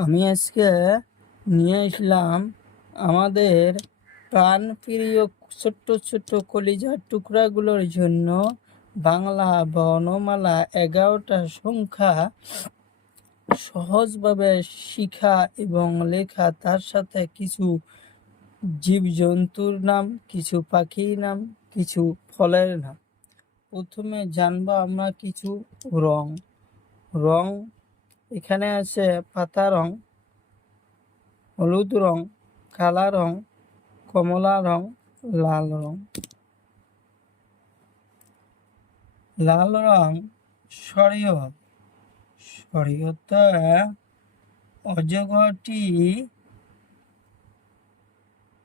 আমি আজকে নিয়ে আসলাম আমাদের প্রাণপ্রিয় ছোট্ট ছোট্ট কলিজার টুকরাগুলোর জন্য বাংলা বর্ণমালা 11টা সংখ্যা সহজভাবে শিখা এবং লেখা, তার সাথে কিছু জীবজন্তুর নাম, কিছু পাখির নাম, কিছু ফলের নাম। প্রথমে জানবো আমরা কিছু রং। রং এখানে আছে পাতা রং, হলুদ রং, কালা রং, কমলা রং, লাল রং। লাল রং শরীয়ত। শরীয়তে অজগরটি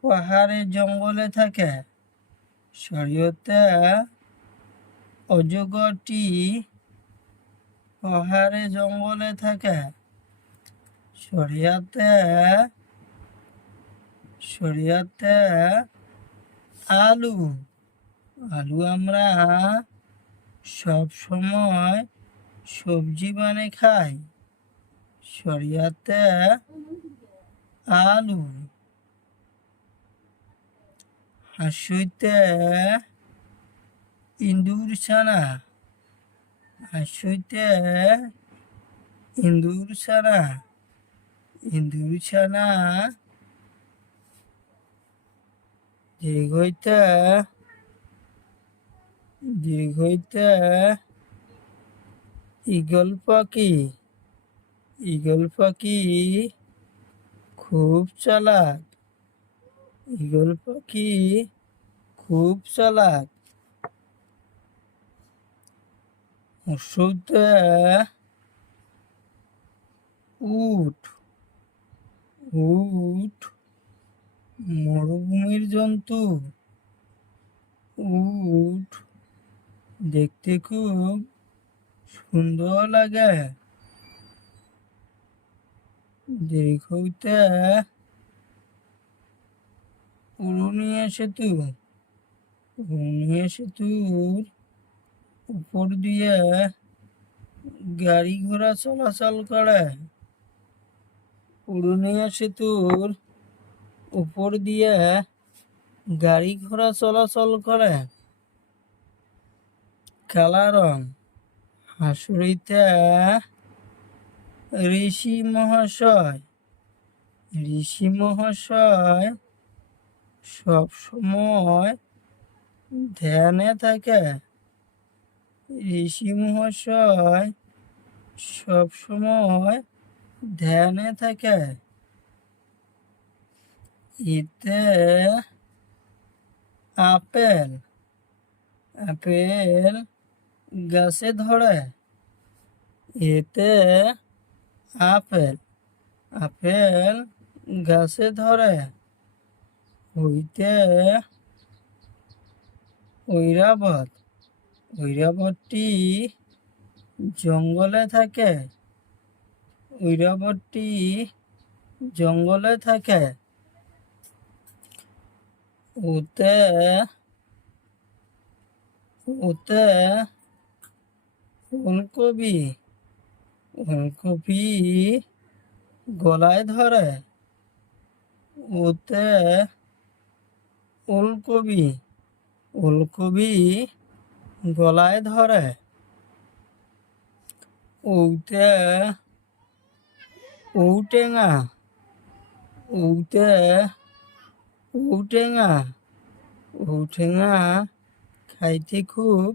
পাহাড়ে জঙ্গলে থাকে। শরীয়তে অজগরটি পাহাড়ে জঙ্গলে থাকে। শরীয়তে আলু। আলু আমরা সব সময় সবজি বানিয়ে খাই। শরীয়তে আলু। হাসুইতে ইন্দুর ছানা। হাসুইতে ইন্দুর ছানা। ইন্দুর ছানা। দীর্ঘইতে ঈগল পাখি। ঈগল পাখি খুব চালাক। ঈগল পাখি খুব চালাক। হর্ষইতে উট। উট মরুভূমির জন্তু। উট দেখতে খুব সুন্দর লাগে। দীর্ঘইতে উড়ুনিয়া সেতু। উড়ুনিয়া সেতুর উপর দিয়ে গাড়ি ঘোড়া চলাচল করে। উড়ুনিয়া সেতুর উপর দিয়ে গাড়ি ঘোড়া চলাচল করে। কালা রং। হাসুরিতে ঋষি মহাশয়। ঋষি মহাশয় সব সময় ধ্যানে থাকে। ঋষি মহাশয় সব সময় ধ্যানে থাকে। এতে আপেল। আপেল গাছে ধরে। এতে আপেল। আপেল গাছে ধরে। হইতে ঐরাবত। ঐরাবতটি জঙ্গলে থাকে। ঐরাবতটি জঙ্গলে থাকে। ওতে ফুলকপি। ফুলকপি গলায় ধরে। ওতে ওলকপি। ওলকপি গলায় ধরে। ওতে ঔটেঙা। ওতে ঔটেঙা। ঔটেঙা খাইতে খুব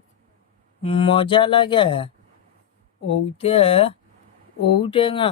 মজা লাগে। ওতে ঔটেঙা।